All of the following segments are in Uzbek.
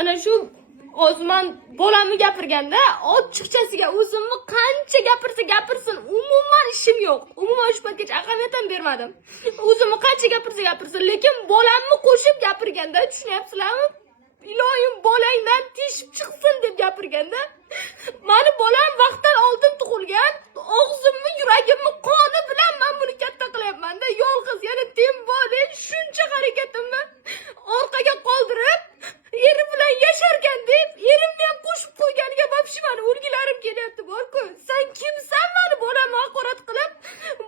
ana shu Osmon bolamni gapirganda ochiqchasiga o'zimni qancha gapirsa gapirsin umuman ishim yo'q. Umuman shu paytgacha ahamiyat ham bermadim. O'zimni qancha gapirsa gapirsin, lekin bolamni qo'shib gapirganda, tushunyapsizlarmi? Iloyim bolangdan teshib chiqsin deb gapirganda, mani bolam vaqtdan oldin tug'ilgan, og'zimni, yuragimni qoni bilan men buni katta qilyapman-da. Yolg'iz yana tembole shuncha harakatimni orqaga qoldirib, eri bilan yasharkan deb, erimni ham qo'shib qo'yganiga vobshe meni o'rgilarim kelyapti bor-ku. Sen kimsan meni bolamni haqorat qilib,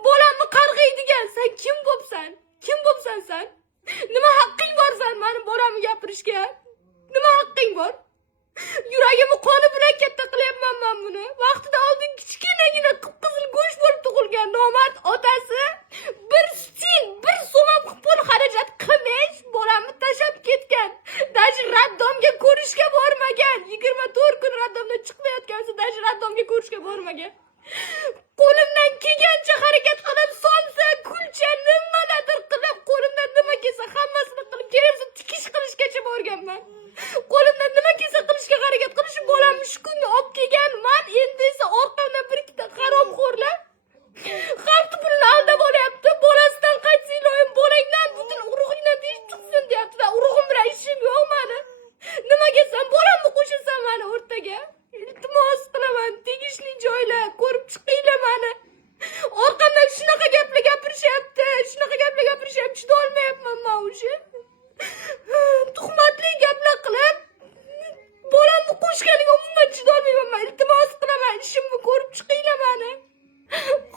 bolamni qarg'aydigan? Sen kim bo'psan? Kim bo'psan sen? Nima haqqing bor sen meni bolamni gapirishga? Nima haqqing bor? Yuragimni qoni bilan katta qilyapman men buni. Vaqtida oldin kichkinagina qip-qizil go'sht bo'lib tug'ilgan nomard otasi bir stil, bir so'm pul xarajat qilmay bolamni tashlab ketgan. Dashi raddomga ko'rishga bormagan. 24 kun raddomdan chiqmayotgansa, dashi raddomga ko'rishga bormagan. Qo'limdan kelgancha harakat qilib, somsa, kulcha, nimalardir qilib, qo'limdan nima kelsa hammasini qilib, kelsa tikish qilishgacha borganman. Qo'limdan nima kelsa qilishga harakat qilish, bolamni shu kunga olib kelganman. Endi esa orqamdan bir ikkita haromxo'rlar xalq pulini aldab olyapti. Bolasidan qaytsa iloyim, bolangdan butun urug'ingdan teshib chiqsin deyapti. Va urug'im bilan ishim yo'q meni. Nimaga sen bolamni qo'shasan meni o'rtaga? Iltimos qilaman, tegishli joylar ko'rib chiqinglar meni. Orqamdan shunaqa gaplar gapirishyapti, chidolmayapman men o'sha. Tuhmatli gaplar qilib, bolamni qo'shganiga umuman chidolmayman men. Iltimos qilaman, ishimni ko'rib chiqinglar meni.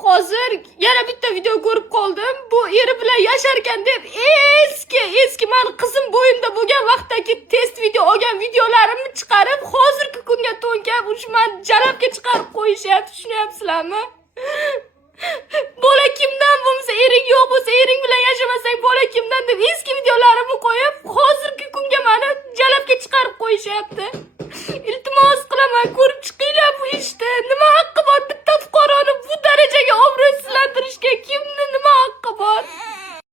Hozir yana bitta video ko'rib qoldim. Bu eri bilan yasharkan deb eski meni qizim bo'yimda bo'lgan vaqtdagi test video olgan videolarimni chiqarib, hozirgi kunga to'nkab, ushman jalabga chiqarib qo'yishyapti, tushunyapsizlarmi? Bola kimdan bo'lsa, ering yo'q bo'lsa, ering bilan yashamasang bola kimdan deb eski videolarimni qo'yib, hozirgi kunga meni jalabga chiqarib qo'yishyapti. Iltimos qilaman, ko'rib